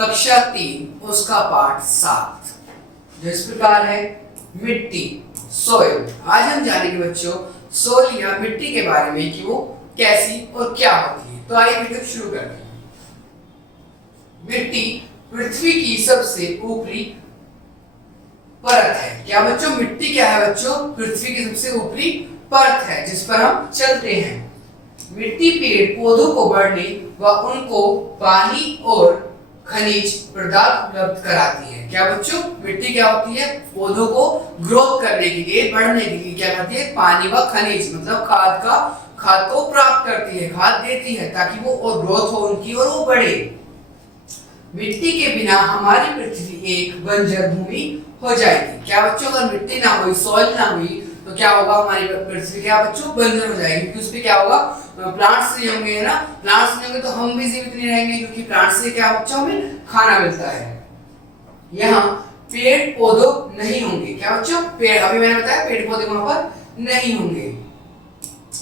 कक्षा 3 उसका पाठ 7 जो इस प्रकार है मिट्टी सोइल। आज हम जानेंगे बच्चों सोइल या मिट्टी के बारे में कि वो कैसी और क्या होती है। तो आइए वीडियो शुरू करते हैं। मिट्टी पृथ्वी की सबसे ऊपरी परत है। क्या बच्चों मिट्टी क्या है बच्चों? पृथ्वी की सबसे ऊपरी परत है जिस पर हम चलते हैं। मिट्टी पेड़ पौधों को बढ़ने व उनको पानी और खनिज पदार्थ उपलब्ध कराती है। क्या बच्चों मिट्टी क्या होती है? पौधों को ग्रोथ करने के लिए बढ़ने के लिए क्या करती है? पानी व खनिज मतलब खाद को प्राप्त करती है, खाद देती है ताकि वो और ग्रोथ हो उनकी और वो बढ़े। मिट्टी के बिना हमारी पृथ्वी एक बंजर भूमि हो जाएगी। क्या बच्चों अगर मिट्टी ना हुई, सॉइल ना हुई तो क्या होगा? हमारी पृथ्वी क्या बच्चों बंजर हो जाएगी क्योंकि उस पे क्या होगा? प्लांट्स नहीं होंगे, है ना। प्लांट्स नहीं होंगे तो हम भी जीवित नहीं रहेंगे क्योंकि प्लांट्स से क्या बच्चों हमें खाना मिलता है। यहाँ पेड़ पौधों नहीं होंगे। क्या बच्चों? पेड़ अभी मैंने बताया पेड़ पौधे वहां पर नहीं होंगे।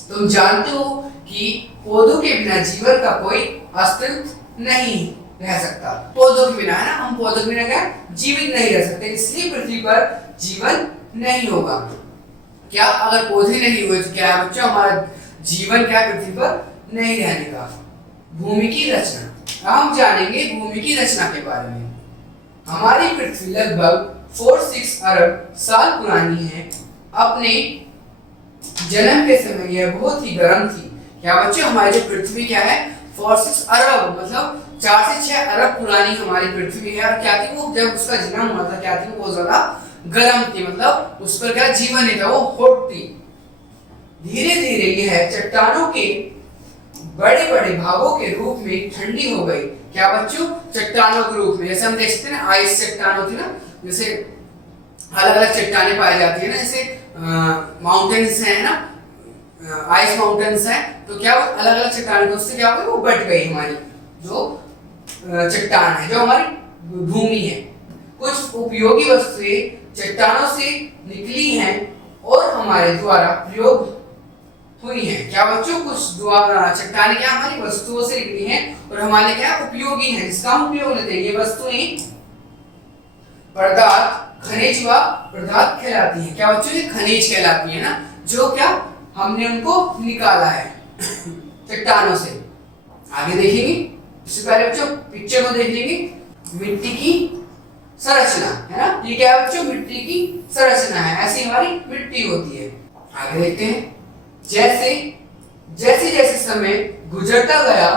तुम जानते हो कि पौधों के बिना जीवन का कोई अस्तित्व नहीं रह सकता। पौधों के बिना, है ना, हम पौधों के बिना क्या जीवित नहीं रह सकते, इसलिए पृथ्वी पर जीवन नहीं होगा। क्या अगर पौधे नहीं हुए तो क्या बच्चों हमारा जीवन क्या पृथ्वी पर नहीं रहने का। भूमि की रचना। हम जानेंगे भूमि की रचना के बारे में। हमारी पृथ्वी लगभग 4-6 अरब साल पुरानी है। अपने जन्म के समय यह बहुत ही गर्म थी। क्या बच्चों हमारी पृथ्वी क्या है? 4-6 अरब मतलब 4 से 6 अरब पुरानी हमारी पृथ्वी है। और क्या थी वो? जब उसका जन्म हुआ था क्या थी वो? बहुत ज्यादा गर्म थी, मतलब उस पर क्या जीवन नहीं था, वो हॉट थी। धीरे धीरे यह चट्टानों के बड़े बड़े भागों के रूप में ठंडी हो गई। क्या बच्चों? चट्टानों के रूप में, जैसे हम देखते हैं ना आइस चट्टान होती है ना, जैसे अलग अलग चट्टानें पाई जाती है ना, जैसे माउंटेन्स है ना, आइस माउंटेन्स है तो क्या अलग अलग चट्टानें, उससे क्या हो गई? वो बट गई हमारी जो चट्टान है, जो हमारी भूमि है। कुछ उपयोगी वस्तुएं चट्टानों से निकली हैं और हमारे द्वारा प्रयोग हुई हैं। क्या बच्चों? कुछ चट्टानें क्या हमारी वस्तुओं से निकली हैं और हमारे क्या उपयोगी हैं, जिसका हम उपयोग लेते हैं। ये वस्तुएं पदार्थ खनिज व पदार्थ कहलाती हैं। क्या बच्चों? ये खनिज कहलाती है ना, जो क्या हमने उनको निकाला है चट्टानों से। आगे देखेंगे, इससे पहले बच्चों पिक्चर को देख लेंगे। मिट्टी की संरचना, है ना, ये क्या है बच्चों? मिट्टी की संरचना है, ऐसी हमारी मिट्टी होती है। आगे देखते हैं। जैसे जैसे समय गुजरता गया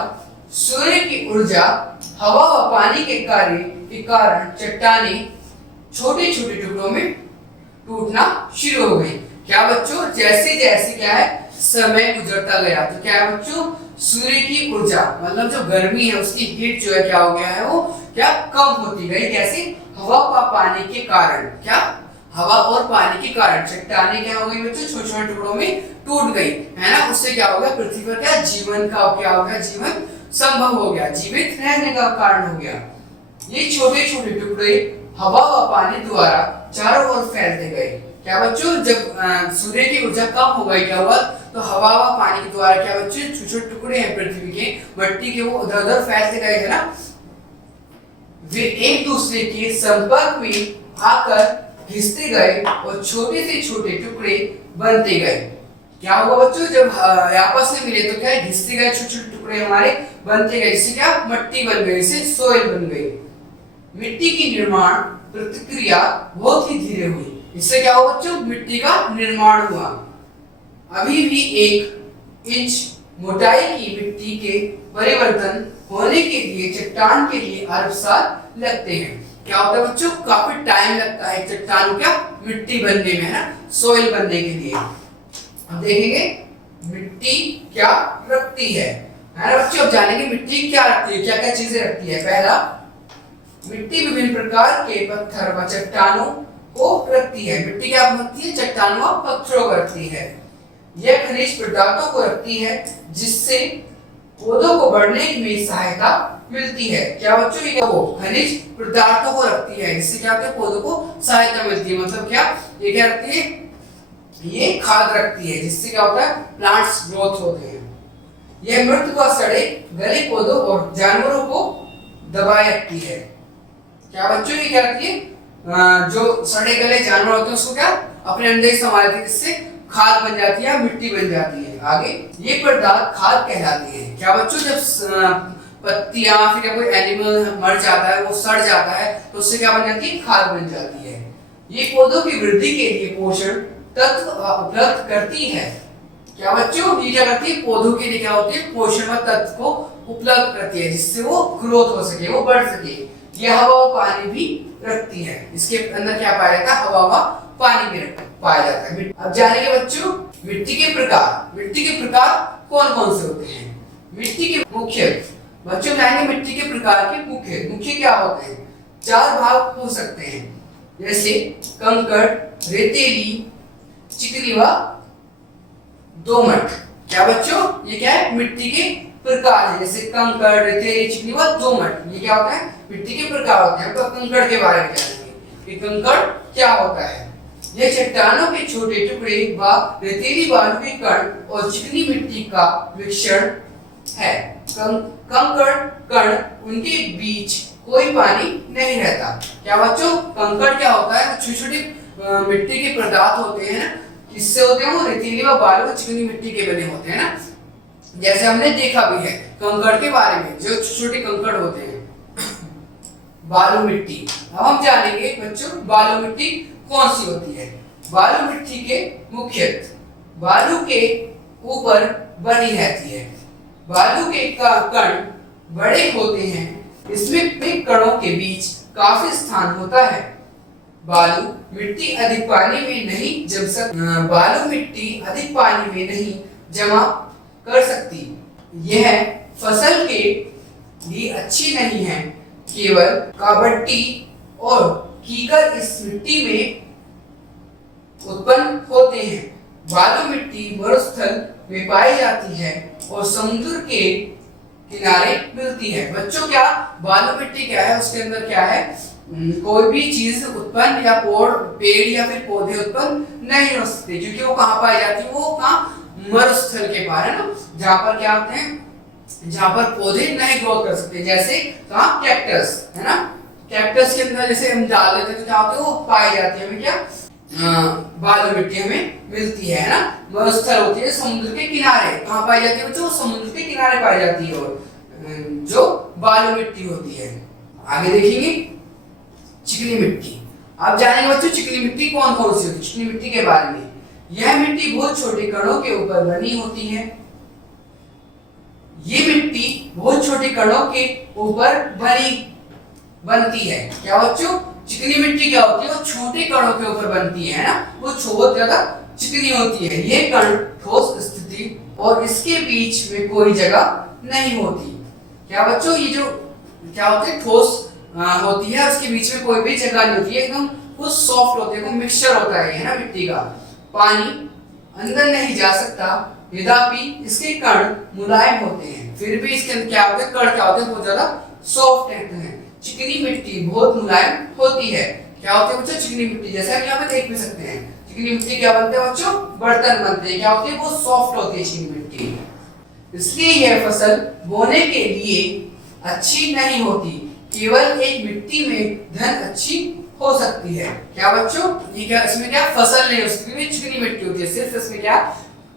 सूर्य की ऊर्जा हवा व पानी के कार्य के कारण चट्टानें छोटे छोटे टुकड़ों में टूटना शुरू हो गई। क्या बच्चों? जैसे जैसे क्या है समय गुजरता गया तो क्या है बच्चों? सूर्य की ऊर्जा मतलब जो गर्मी है उसकी हीट जो है क्या हो गया है? वो क्या कम होती गई। कैसे? हवा व पानी के कारण। क्या? हवा और पानी के कारण चट्टानें क्या हो गई बच्चों? छोटे छोटे टुकड़ों में टूट गई, है ना। उससे क्या हो गया? पृथ्वी पर क्या जीवन का क्या हो गया? जीवन संभव हो गया, जीवित रहने का कारण हो गया। ये छोटे छोटे टुकड़े हवा व पानी द्वारा चारों ओर फैलते गए। क्या बच्चों? जब सूर्य की ऊर्जा कम हो गई क्या हुआ? तो हवा व पानी के द्वारा क्या बच्चों छोटे छोटे टुकड़े हैं पृथ्वी के मिट्टी के, वो उधर उधर फैलते गए, है ना। वे एक दूसरे के संपर्क में आकर घिसते गए और छोटे से छोटे टुकड़े बनते गए। क्या हुआ बच्चों? जब आपस में मिले तो क्या घिसते गए, छोटे छोटे टुकड़े हमारे बनते गए, इससे क्या मिट्टी बन गई, इससे सोइल बन गई। मिट्टी की निर्माण प्रक्रिया बहुत ही धीरे हुई। इससे क्या हुआ बच्चों? मिट्टी का निर्माण हुआ। अभी भी 1 इंच मोटाई की मिट्टी के परिवर्तन होने के लिए चट्टान के लिए अरब साल लगते हैं। क्या होता है बच्चों? काफी टाइम लगता है चट्टान क्या मिट्टी बनने में, है ना, सोइल बनने के लिए। अब देखेंगे मिट्टी क्या रखती है ना बच्चों। अब जानेंगे मिट्टी क्या रखती है, क्या क्या चीजें रखती है। पहला, मिट्टी विभिन्न प्रकार के पत्थर व चट्टानों को रखती है। मिट्टी क्या रखती है? चट्टानों व पत्थरों को रखती है। यह खनिज पदार्थों को रखती है जिससे पौधों को बढ़ने में सहायता मिलती है। क्या बच्चों? ये वो खनिज पदार्थों को रखती है, इससे क्या होता है? पौधों को सहायता मिलती है। मतलब क्या? ये क्या रखती है? ये खाद रखती है, जिससे क्या होता है? प्लांट्स ग्रोथ होते हैं। यह मृत व सड़े गले पौधों और जानवरों को दबाए रखती है। क्या बच्चों ये क्या करती है? जो सड़े गले जानवर होते हैं उसको क्या अपने अंदर ही संभालती है, इससे खाद बन जाती है, मिट्टी बन जाती है। आगे ये पदार्थ खाद कहलाती है। क्या बच्चों जब पत्तियां फिर कोई एनिमल मर जाता है, वो सड़ जाता है, तो उससे क्या बन जाती है? खाद बन जाती है। ये पौधों की वृद्धि के लिए पोषण तत्व उपलब्ध करती है। क्या बच्चों ये क्या करती है? पौधों के लिए क्या होती है? पोषण तत्व को उपलब्ध करती है, जिससे वो ग्रोथ हो सके, वो बढ़ सके। ये हवा और पानी भी रखती है। इसके अंदर क्या पाया जाता है? हवा व पानी भी पाया जाता है। अब जानेंगे बच्चों मिट्टी के प्रकार। मिट्टी के प्रकार कौन कौन से होते हैं? मिट्टी के मुख्य बच्चों जानेंगे मिट्टी के प्रकार के मुख्य क्या होते हैं? 4 भाग हो सकते हैं, जैसे कंकड़, रेतीली, चिकनी व दोमट। क्या बच्चों ये क्या है? मिट्टी के प्रकार है, जैसे कंकड़, रेतीली, चिकनी व दोमट। ये क्या होता है? मिट्टी के प्रकार होते हैं। तो कंकड़ के बारे में जानेंगे कि कंकड़ क्या होता है। ये चट्टानों के छोटे टुकड़े व रेतीली बालू के कण और चिकनी मिट्टी का मिश्रण है। कंकड़ कण उनके बीच कोई पानी नहीं रहता। क्या बच्चों कंकड़ क्या होता है? छोटे छोटे मिट्टी के पदार्थ होते हैं ना, किससे होते हैं? वो रेतीली व बालू व चिकनी मिट्टी के बने होते हैं ना, जैसे हमने देखा भी है कंकड़ के बारे में, जो छोटे कंकड़ होते हैं। बालू मिट्टी। अब हम जानेंगे बच्चों बालू मिट्टी कौन सी होती है। बालू मिट्टी के मुख्यतः बालू के ऊपर बनी रहती है। बालू के कण बड़े होते हैं, इसमें कणों के बीच काफी स्थान होता है। बालू मिट्टी अधिक पानी में नहीं जम सकती। बालू मिट्टी अधिक पानी में नहीं जमा कर सकती। यह फसल के लिए अच्छी नहीं है। केवल काबट्टी और कीकर इस मिट्टी में उत्पन्न होते हैं। बालू मिट्टी मरुस्थल में पाई जाती है और समुद्र के किनारे मिलती है। बच्चों क्या बालू मिट्टी क्या है? उसके अंदर क्या है? कोई भी चीज उत्पन्न या पेड़ या फिर पौधे उत्पन्न नहीं हो सकते, क्योंकि वो कहाँ पाई जाती है? वो कहाँ? मरुस्थल के पार है ना, जहाँ पर क्या होते हैं? जहाँ पर पौधे नहीं ग्रोथ कर सकते, जैसे कहाँ? कैक्टस है ना, कैक्टस के अंदर जैसे हम डाल देते हैं तो क्या होते हैं? वो पाई जाती है। हमें क्या बालू मिट्टी हमें मिलती है ना, मरुस्थल होती है समुद्र के किनारे। कहाँ पाई जाती है बच्चों? समुद्र के किनारे पाई जाती है, और जो बालू मिट्टी होती है। आगे देखेंगे चिकनी मिट्टी। आप जानेंगे बच्चों चिकनी मिट्टी कौन कौन सी होती है। चिकनी मिट्टी के बारे में, यह मिट्टी बहुत छोटे कणों के ऊपर बनी होती है। ये मिट्टी बहुत छोटे कणों के ऊपर बनती है। क्या बच्चों चिकनी मिट्टी क्या होती है? वो छोटे कणों के ऊपर बनती है ना, वो बहुत ज्यादा चिकनी होती है। ये कण ठोस स्थिति और इसके बीच में कोई जगह नहीं होती। क्या बच्चों ये जो क्या होते हैं? ठोस होती है, उसके बीच में कोई भी जगह नहीं होती है, एकदम कुछ सॉफ्ट होते हैं, मिक्सचर होता है ना मिट्टी का। पानी अंदर नहीं जा सकता, यद्यपि इसके कण मुलायम होते हैं। फिर भी इसके अंदर क्या होते हैं? कण क्या होते हैं? बहुत ज्यादा सॉफ्ट रहते हैं। चिकनी मिट्टी बहुत मुलायम होती है। क्या होती है बच्चों? चिकनी मिट्टी जैसा कि यहाँ पे देख भी सकते हैं। चिकनी मिट्टी क्या बनते हैं बच्चों? बर्तन बनते हैं। क्या होती है? वो सॉफ्ट होती है चिकनी मिट्टी। इसलिए यह फसल बोने के लिए अच्छी नहीं होती। केवल एक मिट्टी में धन अच्छी हो सकती है। क्या बच्चों ये क्या? इसमें क्या फसल नहीं हो सकती, चिकनी मिट्टी होती है। सिर्फ इसमें क्या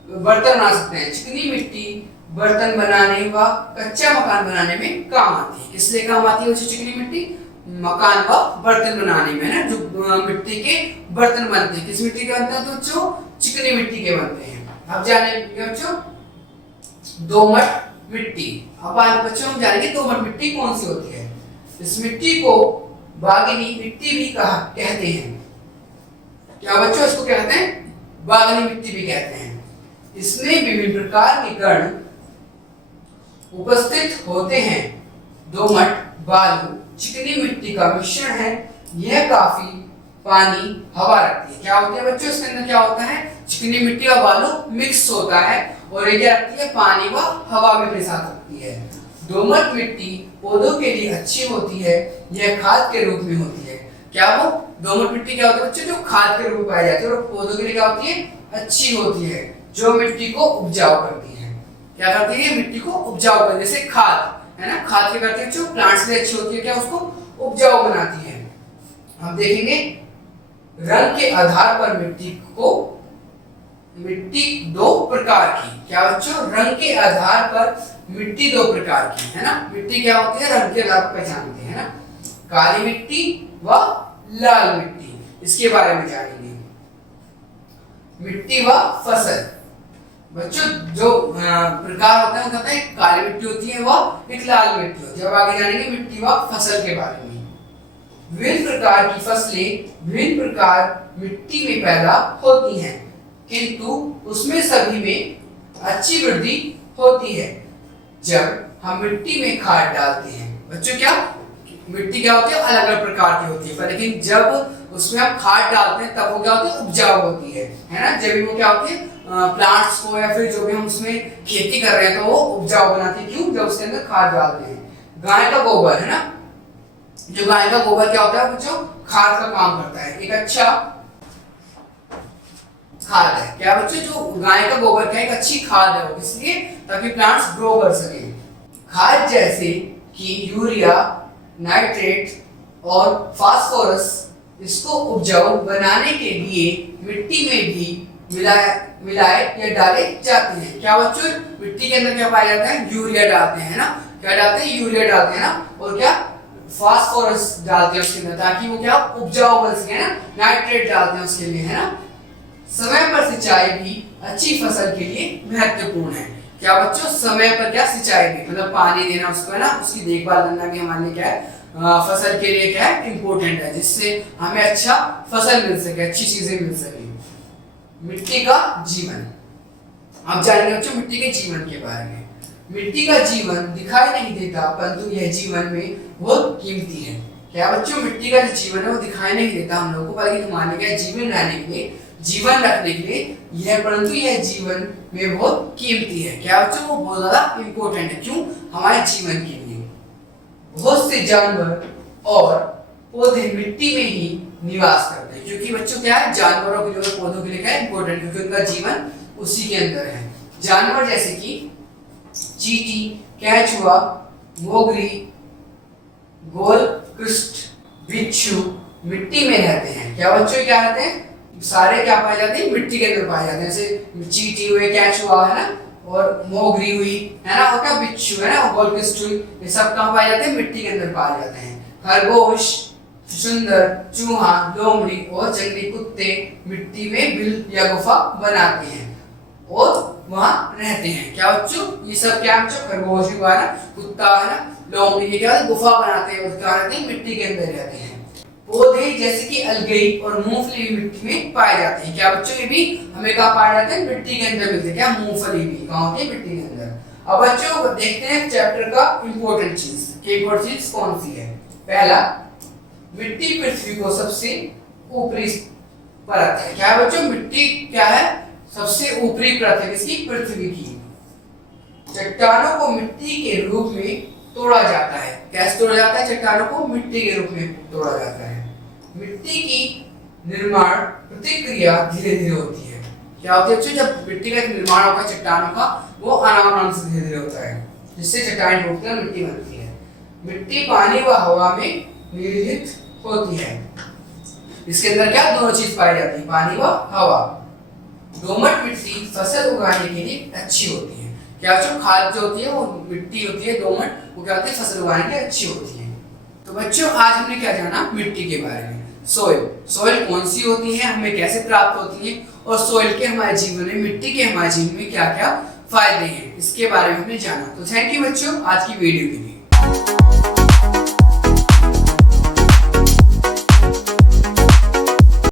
बर्तन बना सकते हैं। चिकनी मिट्टी बर्तन बनाने व कच्चा मकान बनाने में काम आती है। किस लिए काम आती है बच्चों चिकनी मिट्टी? मकान व बर्तन बनाने में ना, जो मिट्टी के बर्तन बनते हैं। किस मिट्टी के बनते हैं बच्चों? चिकनी मिट्टी के बनते हैं। अब जानेंगे बच्चों दोमट मिट्टी। अब आज बच्चों हम जानेंगे दोमट मिट्टी कौन सी होती है। इस मिट्टी को बागनी मिट्टी भी कहते हैं। क्या बच्चों इसको कहते हैं? बागनी मिट्टी भी कहते हैं। इसमें विभिन्न प्रकार के कण उपस्थित होते हैं। दोमट बालू चिकनी मिट्टी का मिश्रण है। यह काफी पानी हवा रखती है। क्या होती है बच्चों इसके अंदर? क्या होता है? चिकनी मिट्टी और बालू मिक्स होता है, और ये क्या रखती है? पानी व हवा भी अपने साथ रखती है। दोमट मिट्टी पौधों के लिए अच्छी होती है। यह खाद के रूप में होती है। क्या वो दोमट मिट्टी क्या होती है बच्चों? जो खाद के रूप में पाई जाती है, और पौधों के लिए क्या होती है? अच्छी होती है, जो मिट्टी को उपजाऊ करती है। क्या करती है? मिट्टी को उपजाऊ करती है, जैसे खाद। है ना। खाद क्या करती है बच्चों, प्लांट्स के लिए अच्छी होती है, क्या उसको उपजाऊ बनाती है। हम देखेंगे रंग के आधार पर मिट्टी दो प्रकार की, क्या बच्चों, रंग के आधार पर मिट्टी दो प्रकार की, है ना। मिट्टी क्या होती है, रंग के आधार पर पहचानते हैं ना, काली मिट्टी व लाल मिट्टी। इसके बारे में जानेंगे। मिट्टी व फसल, बच्चों जो प्रकार होता है वो कहते हैं काली मिट्टी होती है व एक लाल मिट्टी होती है। अब आगे जानेंगे मिट्टी व फसल के बारे में। विभिन्न प्रकार की फसलें विभिन्न प्रकार मिट्टी में पैदा होती हैं, किंतु उसमें सभी में अच्छी वृद्धि होती है जब हम मिट्टी में खाद डालते हैं। बच्चों क्या मिट्टी क्या होती है, अलग अलग प्रकार की होती है, पर लेकिन जब उसमें हम खाद डालते हैं तब वो क्या होती है, उपजाऊ होती है ना। जब वो क्या होती है, प्लांट्स को या फिर जो भी हम उसमें खेती कर रहे हैं तो वो उपजाऊ बनाती है। क्यों, जब उसके अंदर खाद डालते हैं। गाय का गोबर, है ना, जो गाय का गोबर क्या होता है बच्चों, खाद का काम करता है, एक अच्छा खाद है। क्या बच्चों, जो गाय का गोबर क्या एक अच्छी खाद है, इसलिए ताकि प्लांट्स ग्रो कर सके। खाद जैसे कि यूरिया, नाइट्रेट और फास्फोरस, इसको उपजाऊ बनाने के लिए मिट्टी में भी मिलाए या डाले जाते हैं। क्या बच्चों, मिट्टी के अंदर क्या पाया जाता है, यूरिया डालते हैं ना, क्या डालते हैं, यूरिया डालते हैं ना, और क्या फास्फोरस डालते हैं उसके अंदर ताकि वो क्या उपजाऊ बन सके ना। नाइट्रेट डालते हैं उसके लिए, है ना। समय पर सिंचाई भी अच्छी फसल के लिए महत्वपूर्ण है। क्या बच्चों, समय पर क्या सिंचाई भी, मतलब पानी देना उसको, है ना, उसकी देखभाल करना भी हमारे लिए क्या है, फसल के लिए क्या है, इम्पोर्टेंट है, जिससे हमें अच्छा फसल मिल सके, अच्छी चीजें मिल सके। मिट्टी का जीवन, अब जानेंगे बच्चों मिट्टी के जीवन के बारे में। मिट्टी का जीवन दिखाई नहीं देता, परंतु यह जीवन में बहुत कीमती है। क्या बच्चों, मिट्टी का जो जीवन है वो दिखाई नहीं देता हम लोगों को, बल्कि हमारे क्या जीवन रहने के लिए, जीवन रखने के लिए यह, परंतु यह जीवन में बहुत कीमती है। क्या बच्चों, वो बहुत ज्यादा इंपॉर्टेंट है। क्यों, हमारे जीवन के लिए। बहुत से जानवर और पौधे मिट्टी में ही निवास करते हैं, क्योंकि बच्चों क्या है, जानवरों के लिए, पौधों के लिए क्या है, इंपॉर्टेंट, क्योंकि उनका जीवन उसी के अंदर है। जानवर जैसे कि चींटी, केंचुआ, मोगरी, गोलकृष्ट, बिच्छू मिट्टी में रहते हैं। क्या बच्चों, क्या रहते हैं, सारे क्या पाए जाते हैं, मिट्टी के अंदर पाए जाते हैं। जैसे चींटी हुए, केंचुआ, है ना, और मोगरी हुई, है ना, और क्या बिच्छू, है ना, और गोलकृष्ट हुई, ये सब कहाँ पाए जाते हैं, मिट्टी के अंदर पाए जाते हैं। खरगोश, चुंदर, चूहा, लोमड़ी और जंगली कुत्ते मिट्टी में बिल या गुफा बनाते हैं और वहां रहते हैं। क्या बच्चों, ये सब क्या बच्चों, खरगोश भी है ना, कुत्ता है ना, लोमड़ी, ये क्या गुफा बनाते हैं और क्या रहते हैं, मिट्टी के अंदर रहते हैं। पौधे जैसे कि अलगई और मूंगफली भी मिट्टी में पाए जाते हैं। क्या बच्चों, ये भी हमें कहाँ पाए जाते हैं, मिट्टी के अंदर मिलते हैं। क्या, मूंगफली भी कहाँ होती है, मिट्टी के अंदर। अब बच्चों देखते हैं चैप्टर का इंपॉर्टेंट चीज, कीवर्ड चीज कौन सी है। पहला, मिट्टी पृथ्वी को सबसे ऊपरी परत है। क्या बच्चों, मिट्टी क्या है, सबसे ऊपरी परत है किसकी, पृथ्वी की। चट्टानों को मिट्टी के रूप में तोड़ा जाता है। कैसे तोड़ा जाता है, चट्टानों को मिट्टी के रूप में तोड़ा जाता है। मिट्टी की निर्माण प्रतिक्रिया धीरे धीरे होती है। क्या होती है बच्चों, जब मिट्टी का निर्माण होता है चट्टानों का, वो आराम से धीरे धीरे होता है, जिससे चट्टानें टूटती है, मिट्टी बनती है। मिट्टी पानी व हवा में निहित होती है। इसके अंदर क्या, दोनों चीज पाई जाती है, पानी व हवा। दोमट मिट्टी फसल उगाने के लिए अच्छी होती है। क्या बच्चों, खाद जो होती है वो मिट्टी होती है दोमट, वो क्या होती है, फसल उगाने के लिए अच्छी होती है। तो बच्चों आज हमने क्या जाना, मिट्टी के बारे में। सोइल कौन सी होती है, हमें कैसे प्राप्त होती है, और सोइल के हमारे जीवन में, मिट्टी के हमारे जीवन में क्या क्या फायदे हैं, इसके बारे में हमने जाना। तो थैंक यू बच्चों आज की वीडियो के लिए।